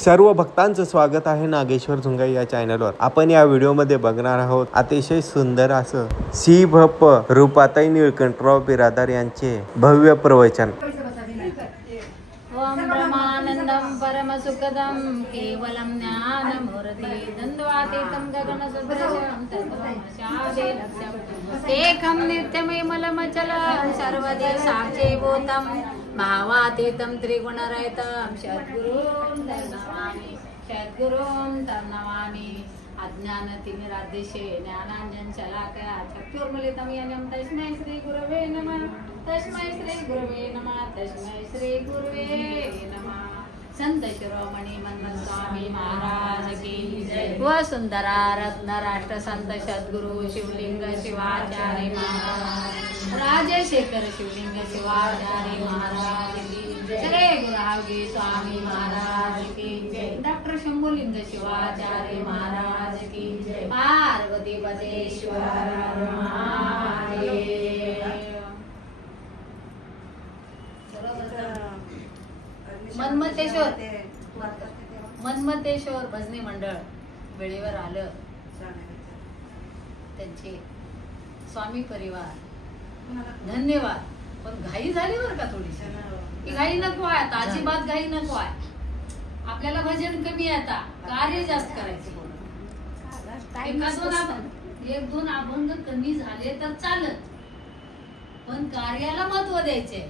सर्व भक्तांचं स्वागत आहे नागेश्वर झुंगाई या चॅनलवर। आपण या व्हिडिओमध्ये बघणार आहोत अतिशय सुंदर असं श्री भप्प रूपाताई निळकंठराव बिरादार यांचे भव्य प्रवचन। ओम ब्रह्मानंदम परम सुखदम केवलम ज्ञानमूर्ति द्वंद्वातीतं गगनसदृशं तत्त्वमस्यादिलक्ष्यम् एकं नित्यमयमलमचलं सर्वदेशाचे भूतं भावातीतं त्रिगुणरहितं सद्गुरुं तं नमामि अज्ञानतिमिरादेशे ज्ञानाञ्जन शलाकया चक्षुर्मिलितं येन तस्मै श्री गुरवे नमः तस्मै श्री गुरवे नमः तस्मै श्री गुरवे नमः। संत शिरोमणी मन्मथ स्वामी महाराज की जय। व सुंदरा रत्न राष्ट्र संत सद्गुरु शिवलिंग शिवाचार्य महाराज राजशेखर शिवलिंग शिवाचार्य महाराज की जय। श्री गुरुहागी स्वामी महाराज की जय। डॉक्टर शंभुलिंग शिवाचार्य महाराज की जय। पार्वती पतेश्वर महादेव। मनमतेश्वर भजनी मंडळ वेळेवर आलं, त्यांचे स्वामी परिवार धन्यवाद। पण घाई झाली बरं का थोडीशी, घाई नको आहे आता, अजिबात घाई नको आहे। आपल्याला भजन कमी आहे आता, कार्य जास्त करायचे। एक दोन अभंग कमी झाले तर चालत, पण कार्याला महत्व द्यायचे।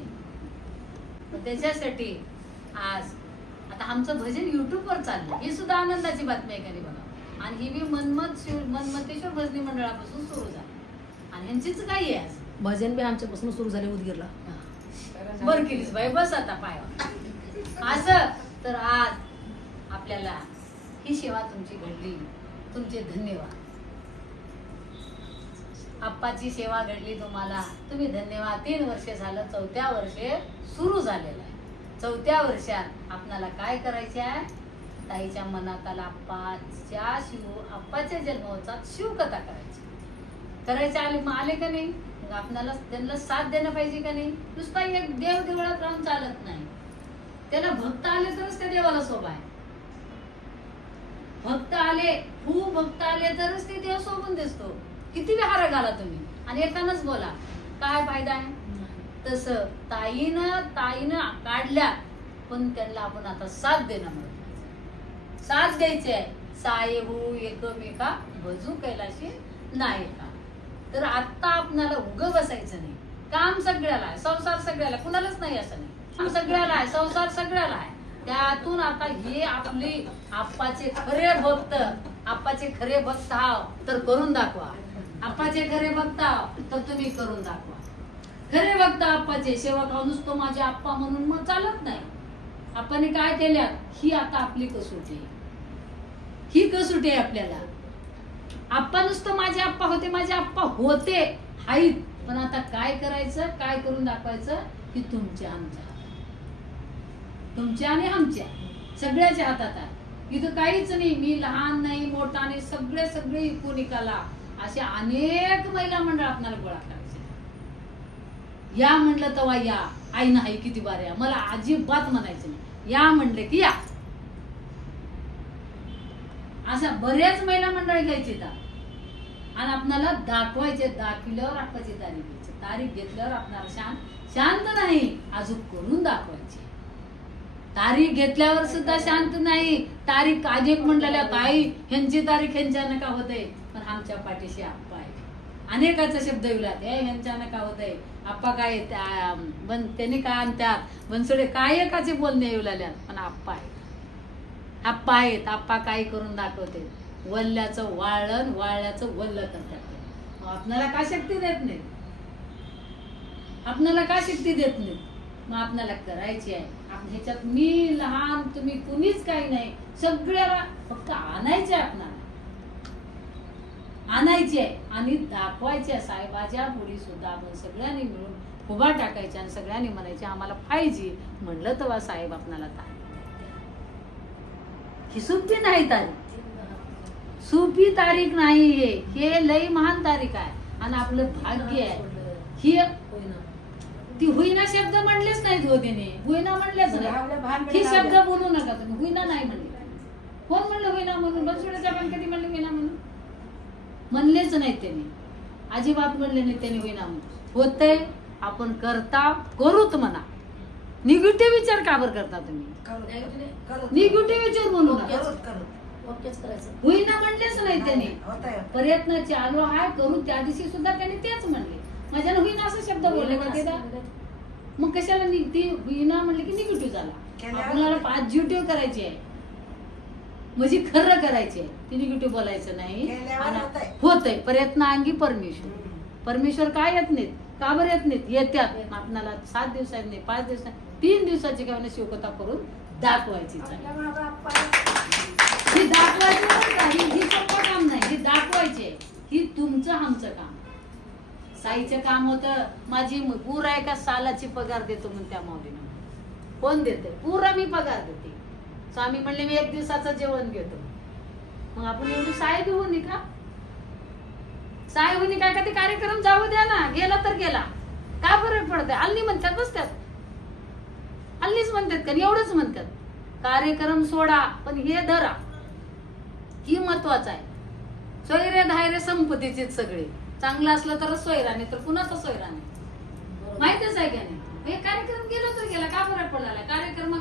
त्याच्यासाठी आज आता आमचं भजन YouTube वर चाललं, ही सुद्धा आनंदाची बातमी आहे का बघा। आणि ही मी मनमतेश्वर भजनी मंडळापासून सुरू झाली आणि ह्यांचीच काही आहे। आज भजन बी आमच्यापासून सुरू झाले उदगीरला। बरं केलीस बाई, बस आता पायावर। असं तर आज आपल्याला ही सेवा तुमची घडली, तुमचे धन्यवाद। आप्पाची सेवा घडली तुम्हाला, तुम्ही धन्यवाद। 3 वर्ष झालं, 4थ्या वर्षे सुरू झालेलं आहे। 4थ्या वर्षात आपल्याला काय करायचे आहे? ताईच्या मनात आला आप्पाच्या जन्मोत्सवात शिवकथा करायची आले का नाही? आपल्याला त्यांना साथ देणं पाहिजे का नाही? नुसता एक देव देवळात राहून चालत नाही, त्याला भक्त आले तरच त्या देवाला शोभा आहे। भक्त आले, खूप भक्त आले तरच ते देव शोभून दिसतो। किती विहार घाला तुम्ही आणि एकानच बोला, काय फायदा आहे? तसं ताईनं काढल्या, पण त्यांना आपण आता साथ देणं महत्वाचं। साथ द्यायची आहे। साहेबू एकमेका भजू कैलाशी नाही का? तर आता आपल्याला उग बसायचं नाही। काम सगळ्याला आहे, संसार सगळ्याला, कुणालाच नाही असं नाही, सगळ्याला आहे, संसार सगळ्याला आहे। त्यातून आता हे आपली आप्पाचे खरे भक्त, आप्पाचे खरे भक्त आहो तर करून दाखवा। आप्पाचे खरे भक्त आहो तर तुम्ही करून दाखवा। खरे भक्त आप्पाचे सेवक आहो, नुसतं माझे आप्पा म्हणून मग चालत नाही। आप्पाने काय केल्या, ही आता आपली कसोटी आहे। ही कसोटी आहे आपल्याला। आप्पा नुसतं माझे आप्पा होते, माझे आप्पा होते आहेत, पण आता काय करायचं, काय करून दाखवायचं, की तुमच्या आणि आमच्या सगळ्याच्या हातात आहे। इथं काहीच नाही, मी लहान नाही, मोठा नाही, सगळे कोणिकाला असे अनेक महिला मंडळ आपल्याला गोळा करायचे। या म्हणलं तेव्हा या, आई नाही किती बाऱ्या, मला अजिबात म्हणायचं नाही, या म्हणले की या। अशा बऱ्याच महिला मंडळ घ्यायची आणि आपल्याला दाखवायचे। दाखविल्यावर आप्पाची तारीख घ्यायची, तारीख घेतल्यावर आपल्याला शांत नाही, अजून करून दाखवायची। तारीख घेतल्यावर सुद्धा शांत नाही। तारीख आधी म्हणलेल्या ताई ह्यांची तारीख ह्यांच्या नका होते, पण आमच्या पाठीशी आप्पा आहे। अनेकाचा शब्द येऊलात, ह्यांच्या नका होते, आप्पा काय त्यांनी काय आणतात बनसोडे काय एकाचे बोलणे येऊ लागल्यात, पण आप्पा आहेत, आप्पा आहेत। आप्पा काय करून दाखवते, वल्ल्याचं वाळण वाळल्याचं वल्ल करतात। आपल्याला का शक्ती देत नाही? आपल्याला का शक्ती देत नाही? मग आपल्याला करायची आहे। ह्याच्यात मी लहान, तुम्ही कुणीच काही नाही, सगळ्याला फक्त आणायचे आहे। आपल्याला आणायचे आणि दाखवायचे। साहेबाच्या पुढी सुद्धा आपण सगळ्यांनी मिळून उभा टाकायच्या आणि सगळ्यांनी म्हणायचे आम्हाला पाहिजे। म्हणलं तेव्हा साहेब आपल्याला तारीख, ही सोपी नाही तारीख, सोपी तारीख नाही। हे लई महान तारीख आहे आणि आपलं भाग्य आहे। ही ती होईना शब्द म्हणलेच नाहीत, होतीने होईना म्हणलेच नाही। ही शब्द बोलू नका तुम्ही, होईना नाही म्हणले, कोण म्हणलं होईना म्हणून? बनसोडेच्या पण कधी म्हणलं होईना म्हणून? म्हणलेच नाही त्यांनी, अजिबात म्हणले नाही त्यांनी होईना म्हणून. होतंय, आपण करता, करूत म्हणा. निगेटिव्ह विचार का बरं करता तुम्ही? निगेटिव्ह विचार म्हणू नका. होईना म्हणलेच नाही त्यांनी. प्रयत्न चालू आहे, करू. त्या दिवशी सुद्धा त्यांनी तेच म्हणले, माझ्यानं होईना असं शब्द बोलले का ते? मग कशाला ती होईना म्हणले की निगेटिव्ह झाला? आपल्याला पॉझिटिव्ह करायची आहे, म्हणजे खरं करायची आहे, ती निगेटिव्ह बोलायचं नाही. होतंय प्रयत्न अंगी परमेश्वर. परमेश्वर काय येत नाहीत? का बरं येत नाहीत? येत्यात. आपल्याला 7 दिवसात नाही, 5 दिवसात, 3 दिवसाची काय शिवकथा करून दाखवायची. ही दाखवायची, ही सोपं काम नाही. ही दाखवायची, ही तुमचं आमचं काम. साईचं काम होतं, माझी पुरा एका सालाची पगार देतो म्हणून त्या माऊलीनं. कोण देते? पुरा मी पगार देते. स्वामी म्हणले मी 1 दिवसाचं जेवण घेतो. मग आपण एवढी साय बी होणी का? साय होणी काय का? ते कार्यक्रम जाऊ द्या ना, गेला तर गेला, काय फरक पडतंय? हल्ली म्हणतात बसतात, हल्लीच म्हणतात का? एवढंच म्हणतात, कार्यक्रम सोडा पण हे धरा, ही महत्वाचं आहे. सोयरे धायरे संपत्तीचे सगळे. चांगलं असलं तर सोयरा, नाही तर कुणाचा सोयरा नाही. माहितच आहे का नाही? हे कार्यक्रम गेला तर गेला, का फरक पडला? कार्यक्रम